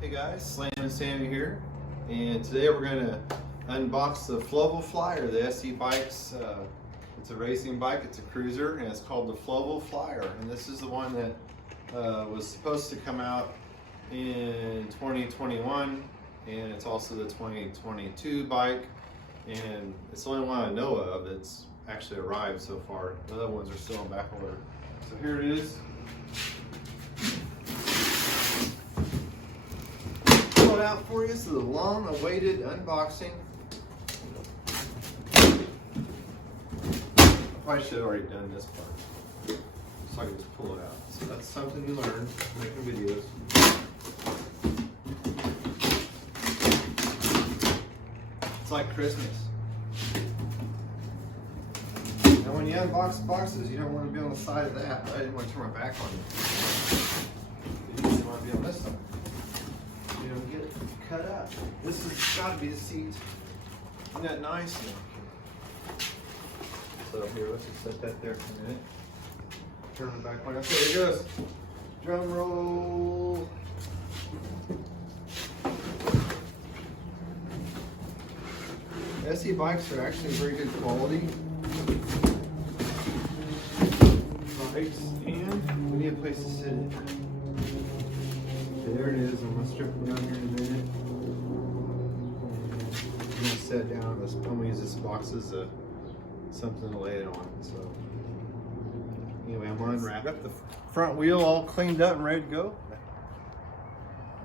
Hey guys, Slam and Sammy here, and today we're going to unbox the Floval Flyer, the SE bikes. It's a racing bike, it's a cruiser, and it's called the Floval Flyer. And this is the one that was supposed to come out in 2021, and it's also the 2022 bike, and it's the only one I know of that's actually arrived so far. The other ones are still in back order. So here it is. Out for you, so the long-awaited unboxing. I probably should have already done this part, so I can just pull it out. So that's something you learn making videos. It's like Christmas. And when you unbox boxes, you don't want to be on the side of that. I didn't want to turn my back on you. You just want to be on this side. You don't get it cut up. This has got to be the seat. Isn't that nice? So here, let's just set that there for a minute. Turn it back on. Okay, here it goes. Drum roll. SE bikes are actually very good quality bikes, and we need a place to sit it. There it is. I'm going to strip it down here in a minute. I'm going to set it down. I'm going to use this box as something to lay it on. So anyway, I'm going to unwrap it. The front wheel all cleaned up and ready to go.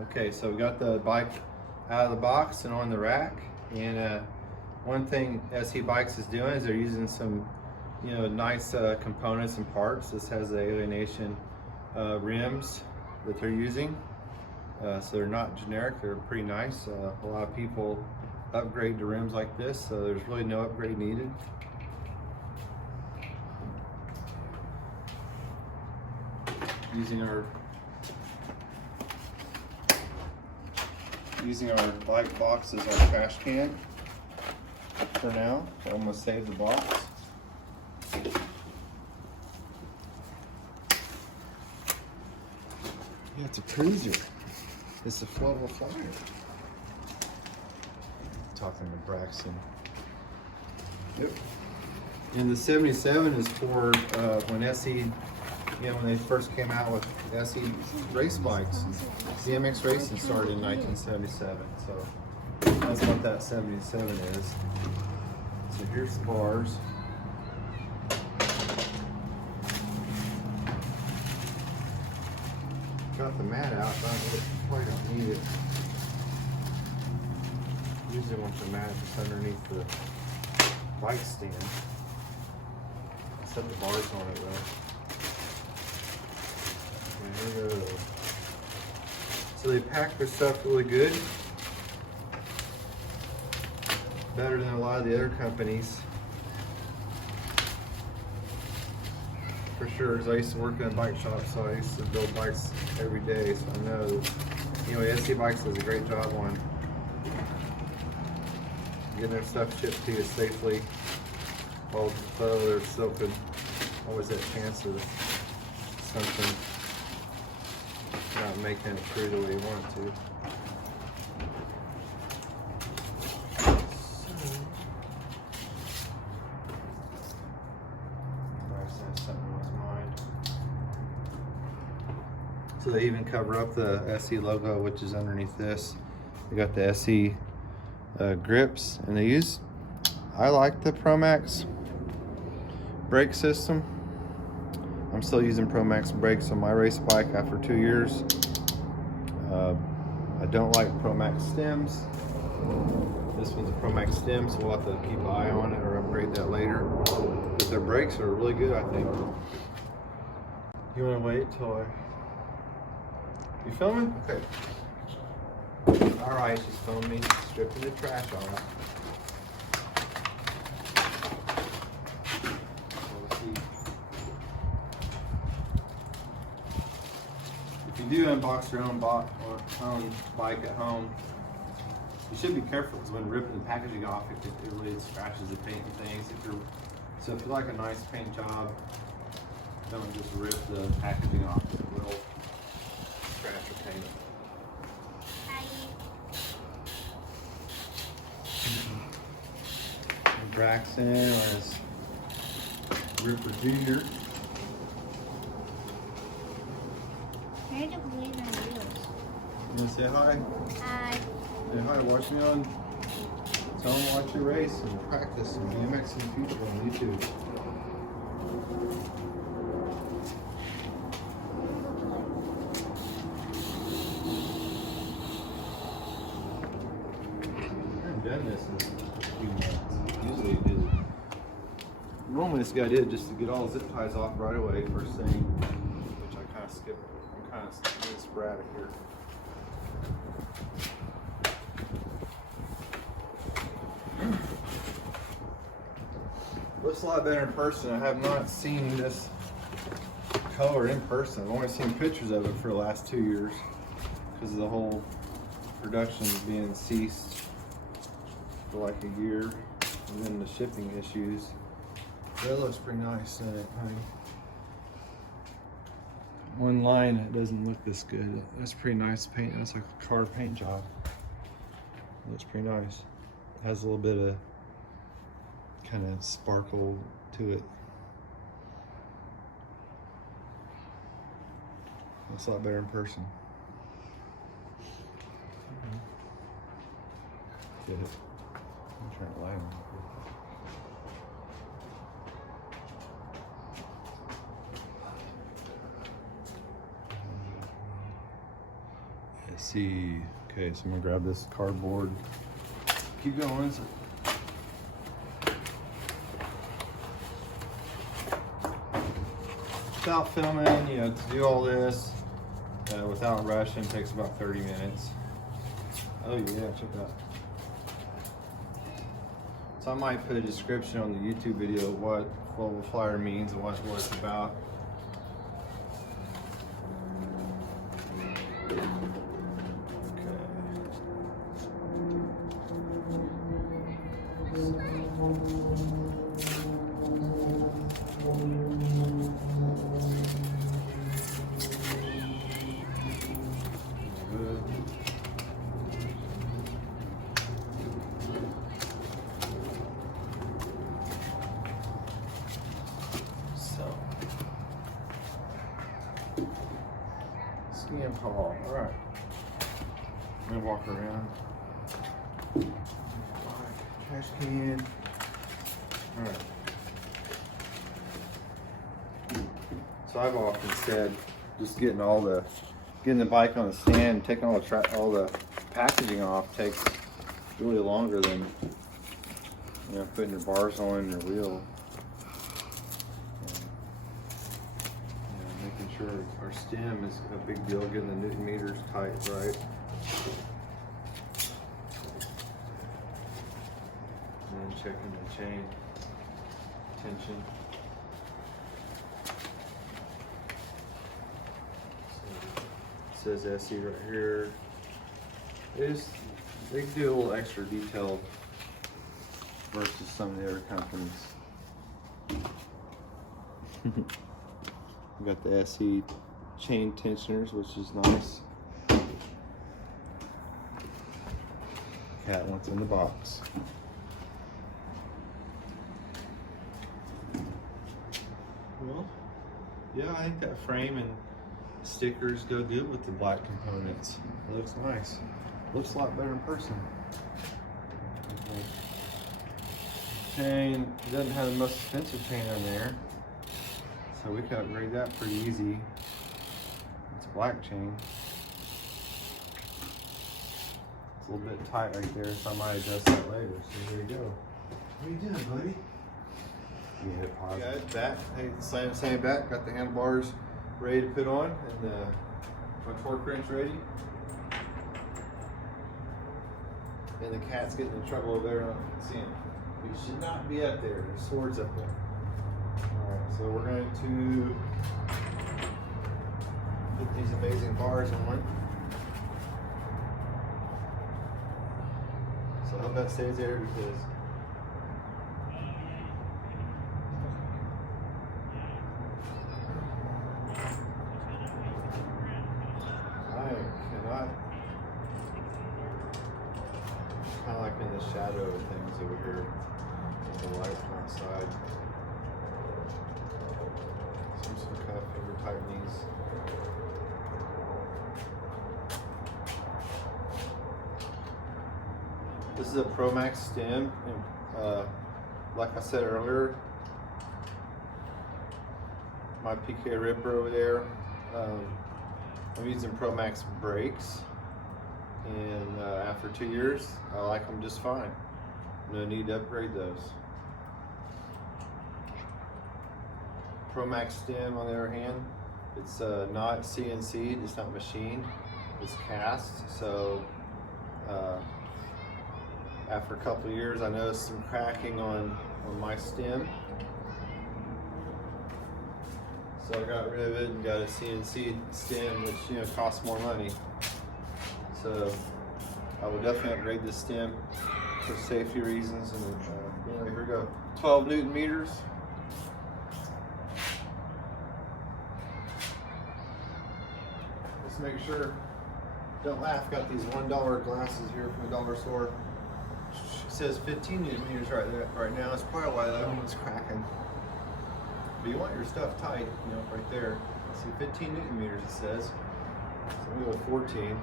Okay, so we got the bike out of the box and on the rack. And one thing SE Bikes is doing is they're using some, nice components and parts. This has the Alienation rims that they're using. So they're not generic, they're pretty nice. A lot of people upgrade to rims like this, so there's really no upgrade needed. Using our bike box as our trash can for now. So I'm going to save the box. Yeah, it's a cruiser. It's a Floval Flyer. Talking to Braxton. Yep. And the 77 is for when SE, when they first came out with SE race bikes. BMX racing started in 1977. So that's what that 77 is. So here's the bars. Got the mat out, but I probably don't need it. Usually want the mat just underneath the bike stand. Set the bars on it though. There we go. So they pack their stuff really good. Better than a lot of the other companies. For sure, because I used to work in a bike shop, so I used to build bikes every day, so I know. SE Bikes does a great job on getting their stuff shipped to you safely. Although there's still could always that chance of something not making it through the way you want it to. So they even cover up the SE logo, which is underneath this. They got the SE grips, and I like the Promax brake system. I'm still using Promax brakes on my race bike after 2 years. I don't like Promax stems. This one's a Promax stem, so we'll have to keep an eye on it or upgrade that later. But their brakes are really good, I think. You want to wait till I... You filming? Okay. Alright, she's filming me stripping the trash off. If you do unbox your own bike at home, you should be careful because when ripping the packaging off, it really scratches the paint and things. So if you like a nice paint job, don't just rip the packaging off. It will scratch your paint. Braxton on his Ripper Junior. Where do we leave our wheels? You want to say hi? Hi. Say hi, watch me on. Tell them to watch your race and practice and BMX in the future on YouTube. I haven't done this in a few months. Usually it is. Normally this guy did just to get all the zip ties off right away first thing, which I kind of skipped. I'm kind of being sporadic here. Looks a lot better in person. I have not seen this color in person. I've only seen pictures of it for the last 2 years because of the whole production being ceased for like a year, and then the shipping issues. That looks pretty nice, honey. One line that doesn't look this good. That's pretty nice paint. That's like a car paint job. It looks pretty nice. It has a little bit of kind of sparkle to it. Looks a lot better in person. Get it. I'm trying to lie on it. Let's see. Okay, so I'm gonna grab this cardboard. Keep going. Without filming, you know, to do all this without rushing takes about 30 minutes. Oh yeah, check that. So I might put a description on the YouTube video of what Floval Flyer means and what it's about. Skin Hall. All right. I'm gonna walk around. Trash can. All right. So I've often said, just getting the bike on the stand, taking all the packaging off takes really longer than, you know, putting your bars on your wheel. Making sure our stem is a big deal, getting the Newton meters tight, right? And then checking the chain tension. So it says SE right here. They do a little extra detail versus some of the other companies. We got the SE chain tensioners, which is nice. Cat wants in the box. Well, yeah, I think that frame and stickers go good with the black components. It looks nice. Looks a lot better in person. Okay. Chain doesn't have the most expensive chain on there. So we can upgrade that pretty easy. It's a black chain. It's a little bit tight right there, so I might adjust that later. So here you go. What are you doing, buddy? You hit pause. Guys, back. Hey, same back. Got the handlebars ready to put on, and my torque wrench ready. And the cat's getting in trouble over there. I don't know if you can see him. He should not be up there. There's swords up there. Alright, so we're going to put these amazing bars on. So I hope that stays there because I cannot, kind of like in the shadow of things over here. that side. So I'm just gonna kind of finger tighten these. This is a Promax stem, and like I said earlier, my PK Ripper over there, I'm using Promax brakes, and after 2 years, I like them just fine. No need to upgrade those. Promax stem, on the other hand, it's not CNC, it's not machined, it's cast. So after a couple of years, I noticed some cracking on my stem. So I got rid of it and got a CNC stem, which costs more money. So I will definitely upgrade this stem for safety reasons. And here we go, 12 Newton meters. Let's make sure. Don't laugh. Got these $1 glasses here from the dollar store. It says 15 Newton meters right now. That's probably why that one's cracking. But you want your stuff tight, right there. See, 15 Newton meters it says. So we go 14.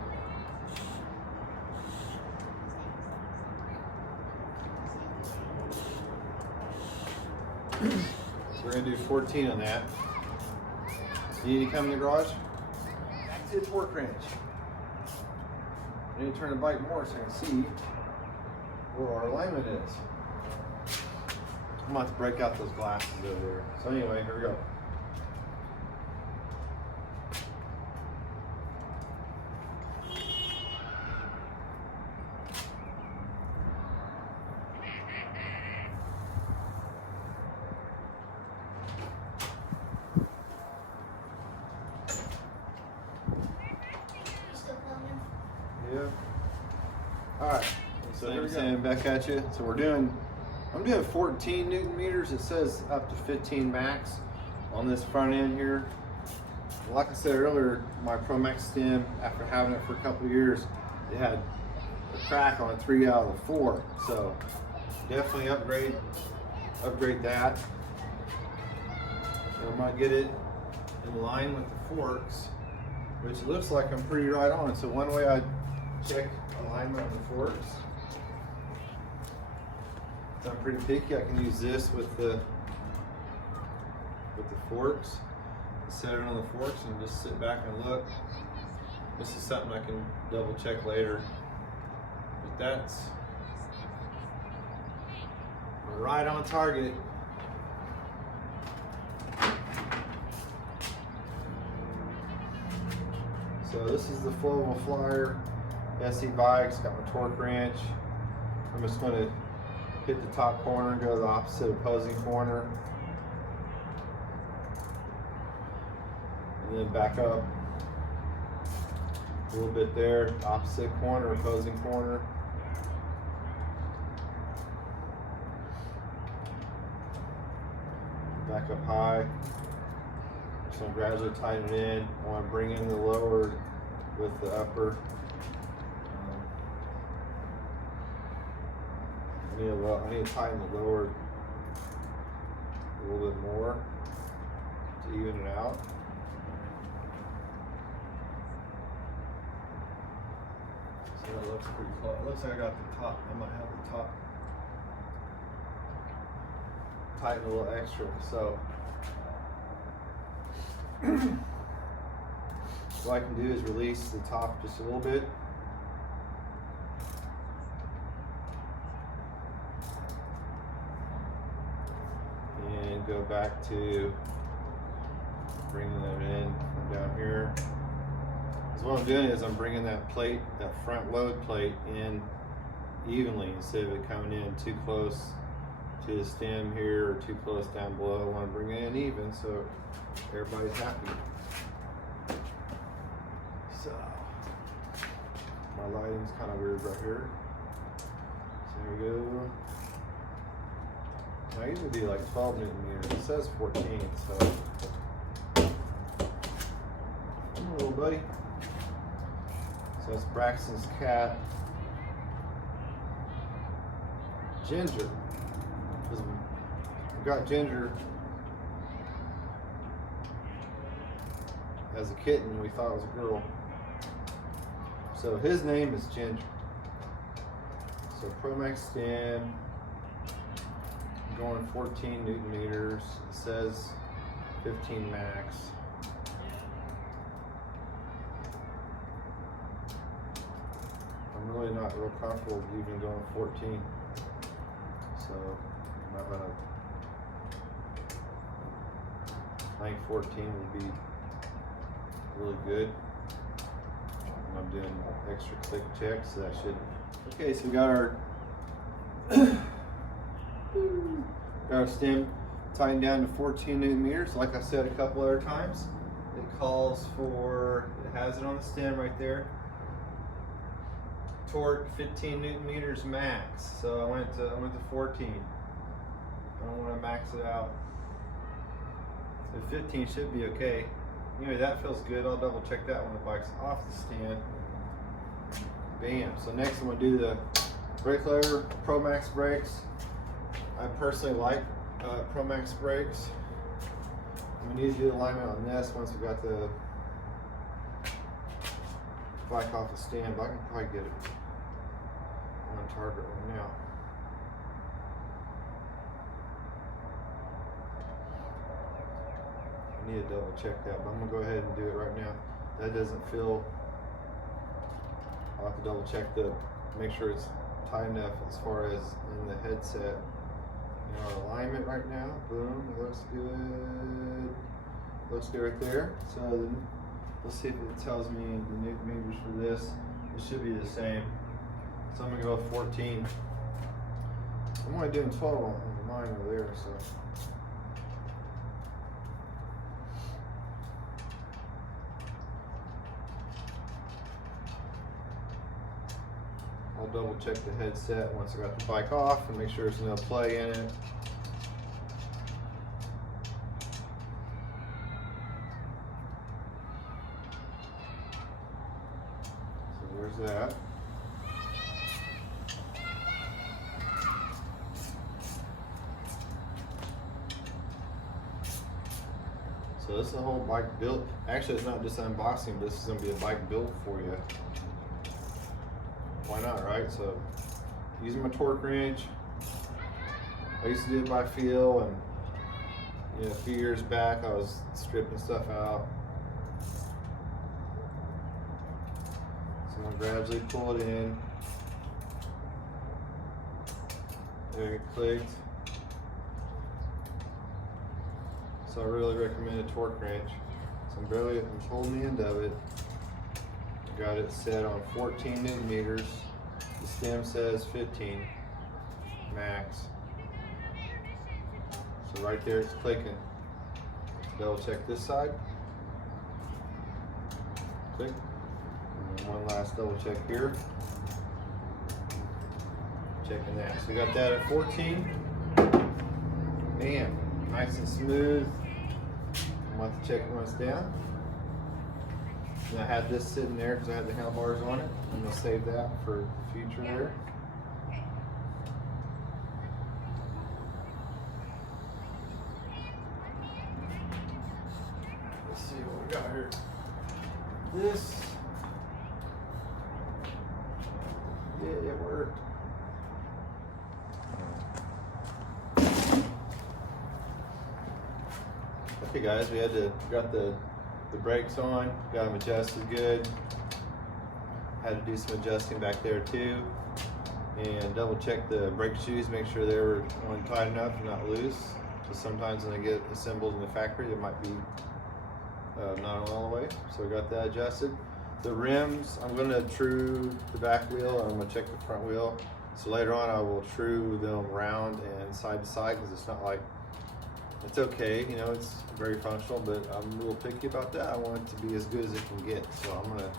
So we're gonna do 14 on that. You need to come in the garage. Back to the torque wrench. I need to turn the bike more so I can see where our alignment is. I'm about to break out those glasses over there. So anyway, here we go. Yeah. All right. So here we go. Back at you. So I'm doing 14 Newton meters. It says up to 15 max on this front end here. Like I said earlier, my Promax stem, after having it for a couple of years, it had a crack on 3 out of the 4. So definitely upgrade that. And I might get it in line with the forks, which it looks like I'm pretty right on. So one way I check alignment of the forks. I'm pretty picky. I can use this with the forks, set it on the forks, and just sit back and look. This is something I can double check later. But that's right on target. So this is the Floval Flyer SE bike. It's got my torque wrench. I'm just going to hit the top corner and go to the opposite opposing corner. And then back up a little bit there, opposite corner, opposing corner. Back up high. Just gonna gradually tighten it in. I want to bring in the lower with the upper. I need to tighten the lower a little bit more to even it out. So that looks pretty close. It looks like I got the top. I might have the top tighten a little extra. So what I can do is release the top just a little bit. And go back to bringing that in from down here. So what I'm doing is I'm bringing that plate, that front load plate, in evenly instead of it coming in too close to the stem here or too close down below. I want to bring it in even so everybody's happy. So my lighting's kind of weird right here. So there we go. I usually do like 12 Newton meters. It says 14, so come on, little buddy. So it's Braxton's cat, Ginger. got Ginger as a kitten. We thought it was a girl. So his name is Ginger. So Promax stem, going 14 Newton meters. It says 15 max. I'm really not real comfortable even going 14. So I'm not gonna, I think 14 would be really good. And I'm doing extra click checks, so that should. Okay, so we got our stem tightened down to 14 Newton meters. Like I said a couple other times, it calls for, it has it on the stem right there. Torque 15 Newton meters max. So I went to 14. I don't want to max it out. So 15 should be okay. Anyway, that feels good. I'll double check that when the bike's off the stand. Bam. So next I'm gonna do the brake lever, Promax brakes. I personally like Promax brakes. I'm gonna need to do alignment on this once we got the bike off the stand, but I can probably get it on target right now. I need to double check that, but I'm gonna go ahead and do it right now. That doesn't feel, I'll have to double check make sure it's tight enough as far as in the headset. In our alignment right now, boom, it looks good. Looks good right there. So then, let's see if it tells me the Newton meters for this. It should be the same. So I'm gonna go with 14. I'm only doing 12 on mine over there, so. I'll double check the headset once I got the bike off and make sure there's no play in it. So there's that. So this is a whole bike built. Actually, it's not just unboxing, but this is gonna be a bike built for you. Why not, right? So using my torque wrench. I used to do it by feel, and a few years back I was stripping stuff out. So I'm gonna gradually pull it in. There it clicked. So I really recommend a torque wrench. So I'm holding the end of it. Got it set on 14 Newton meters. The stem says 15 max. So right there it's clicking. Double check this side. Click. And then one last double check here. Checking that. So we got that at 14. Bam. Nice and smooth. I'm going to check it when it's down. And I had this sitting there because I had the handlebars on it. I'm going to save that for the future there. Let's see what we got here. This, yeah, it worked. Okay guys, got the brakes on, got them adjusted good. Had to do some adjusting back there too. And double check the brake shoes, make sure they were on tight enough and not loose. Because sometimes when they get assembled in the factory, they might be not on all the way. So we got that adjusted. The rims, I'm gonna true the back wheel and I'm gonna check the front wheel. So later on I will true them round and side to side because it's not like, it's okay, it's very functional, but I'm a little picky about that. I want it to be as good as it can get. So I'm gonna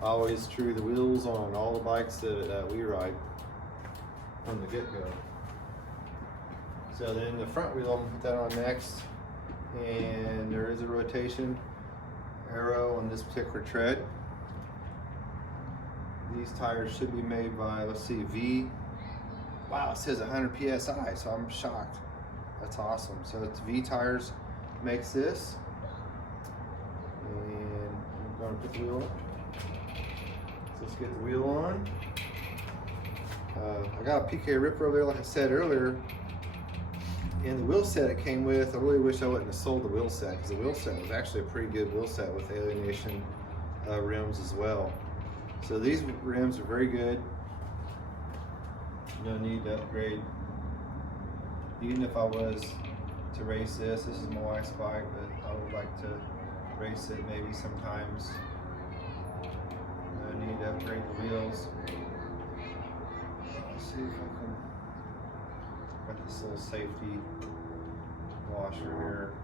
always true the wheels on all the bikes that we ride from the get-go. So then the front wheel, I'm gonna put that on next. And there is a rotation arrow on this particular tread. These tires should be made by, let's see, Vee. Wow, it says 100 PSI, so I'm shocked. That's awesome. So it's Vee Tires makes this. And I'm going to put the wheel on. So let's get the wheel on. I got a PK Ripper over there, like I said earlier. And the wheel set it came with, I really wish I wouldn't have sold the wheel set, because the wheel set was actually a pretty good wheel set with Alienation rims as well. So these rims are very good. No need to upgrade. Even if I was to race this is my wife's bike, but I would like to race it maybe sometimes. No need to upgrade the wheels. Let's see if I can, got this little safety washer here.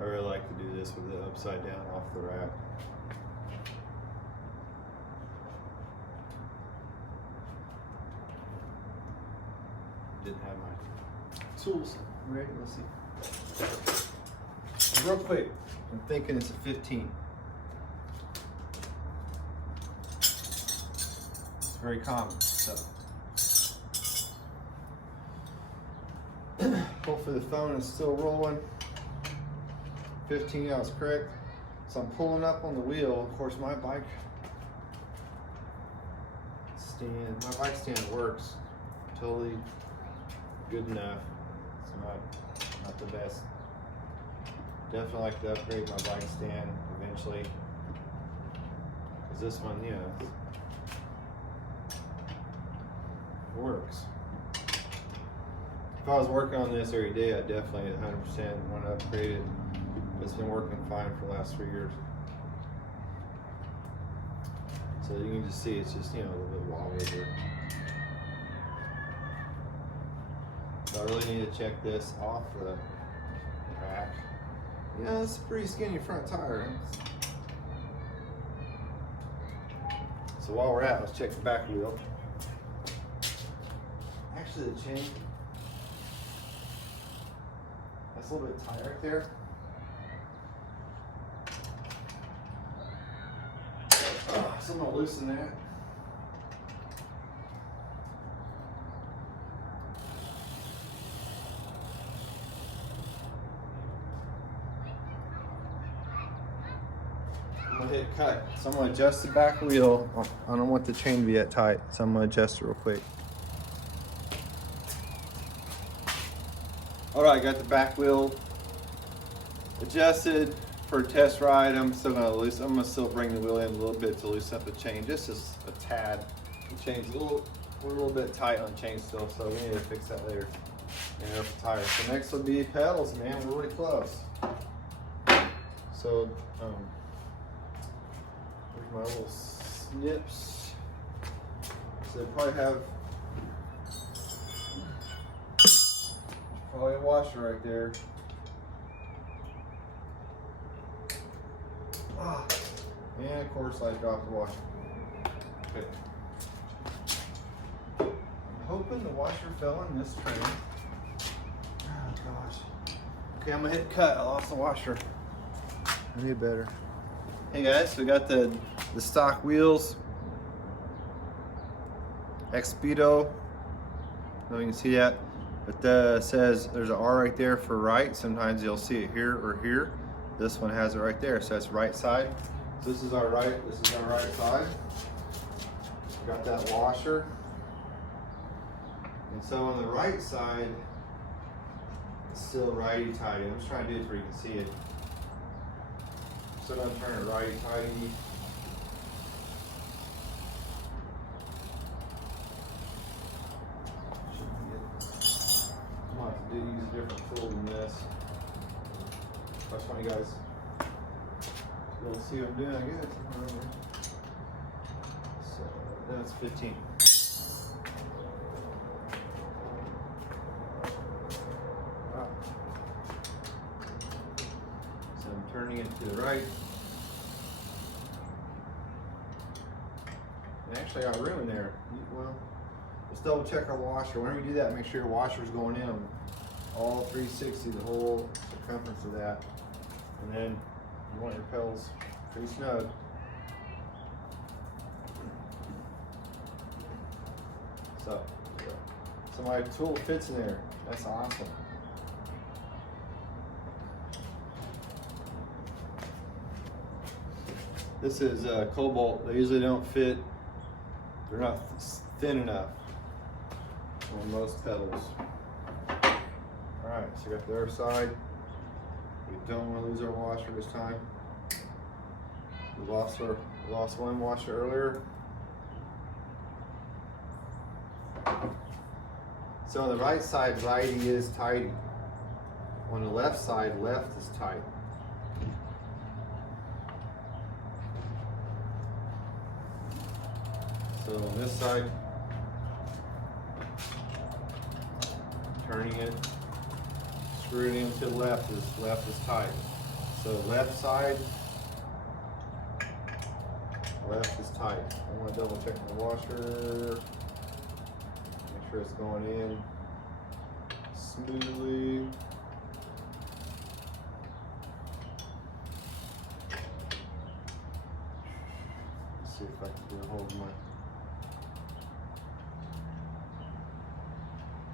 I really like to do this with it upside down off the rack. Didn't have my tools ready. Let's see. Real quick, I'm thinking it's a 15. It's very common. So hopefully the phone is still rolling. 15, I was correct. So I'm pulling up on the wheel. Of course, my bike stand works totally good enough. It's not the best. Definitely like to upgrade my bike stand eventually, because this one, yeah, works. If I was working on this every day, I definitely 100% want to upgrade it. It's been working fine for the last 3 years. So you can just see it's just, you know, a little bit wobbly here. So I really need to check this off the rack. Yeah, it's a pretty skinny front tire. So while we're at, let's check the back wheel. Actually, the chain, that's a little bit tight right there. So I'm gonna loosen that. I'm gonna hit cut. So I'm gonna adjust the back wheel. I don't want the chain to be that tight, so I'm gonna adjust it real quick. All right, got the back wheel adjusted. For a test ride, I'm gonna still bring the wheel in a little bit to loosen up the chain, just as a tad. The chain's we're a little bit tight on the chain still, so we need to fix that later. And up the tires. So next will be pedals, man. We're really close. So there's my little snips. So they probably have a washer right there. And of course I dropped the washer. Okay. I'm hoping the washer fell in this tray. Oh gosh. Okay, I'm gonna hit cut. I lost the washer. I need better. Hey guys, so we got the stock wheels. Expedo. I don't know if you can see that. But it says there's an R right there for right. Sometimes you'll see it here or here. This one has it right there, so it's right side. So this is our right side. Got that washer. And so on the right side, it's still righty-tighty. I'm just trying to do it where you can see it. So I'm turning it righty-tighty. I'm gonna have to use a different tool than this. I just want you guys to be able to see what I'm doing, I guess. So that's 15. Wow. So I'm turning it to the right. And actually got room in there. Well, let's double check our washer. Whenever you do that, make sure your washer's going in all 360, the whole circumference of that. And then you want your pedals pretty snug. So my tool fits in there. That's awesome. This is cobalt. They usually don't fit. They're not thin enough on most pedals. All right, so we got the other side. We don't want to lose our washer this time. We lost one washer earlier. So on the right side, righty is tighty. On the left side, left is tight. So on this side, turning it, screwing it to the left is tight. So left side, left is tight. I want to double check my washer. Make sure it's going in smoothly. Let's see if I can get a hold of my.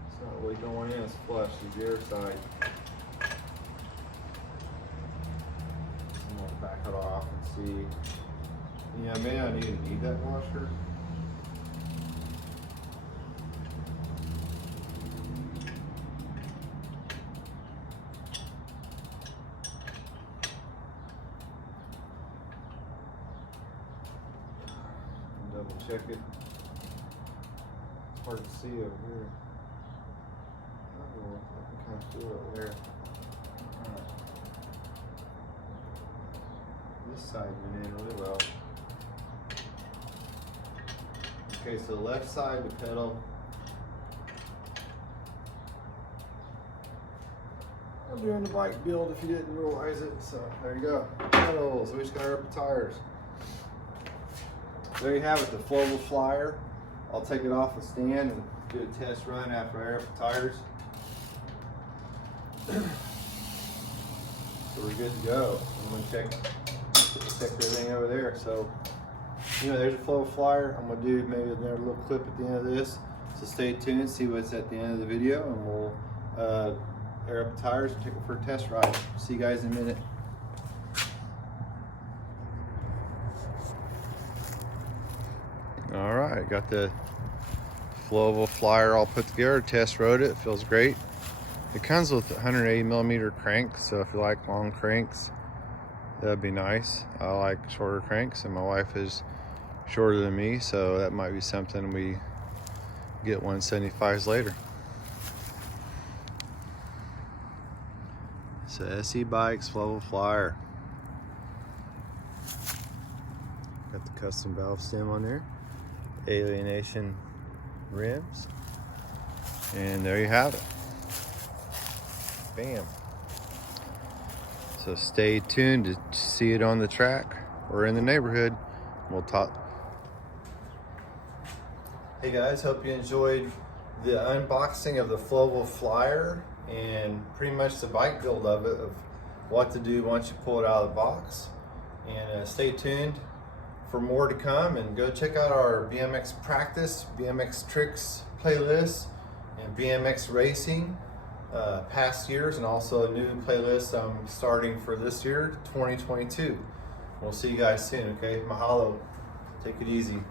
It's not really going in as flush as the other side. I'm gonna back it off and see. Yeah, maybe I need that washer. Double check it. It's hard to see over here. Oh, I can kind of feel it over there. Alright. This side went in really well. Okay, so the left side, the pedal. I'm doing the bike build if you didn't realize it. So there you go. Pedals, we just got our tires. There you have it, the Floval Flyer. I'll take it off the stand and do a test run after I air up the tires. So we're good to go. I'm gonna check everything over there. So, you know, there's a Floval Flyer. I'm gonna do maybe another little clip at the end of this. So stay tuned, see what's at the end of the video, and we'll air up the tires and take it for a test ride. See you guys in a minute. All right, got the Floval Flyer all put together, test rode it, feels great. It comes with 180 millimeter crank, so if you like long cranks, that'd be nice. I like shorter cranks, and my wife is shorter than me, so that might be something we get 175s later. So SE Bikes Floval Flyer. Got the custom valve stem on there. Alienation rims, and there you have it. Bam. So stay tuned to see it on the track or in the neighborhood. We'll talk. Hey guys, hope you enjoyed the unboxing of the Floval Flyer and pretty much the bike build of it, of what to do once you pull it out of the box. And stay tuned for more to come, and go check out our BMX practice, BMX tricks playlist, and BMX racing past years, and also a new playlist I'm starting for this year, 2022. We'll see you guys soon, okay? Mahalo. Take it easy.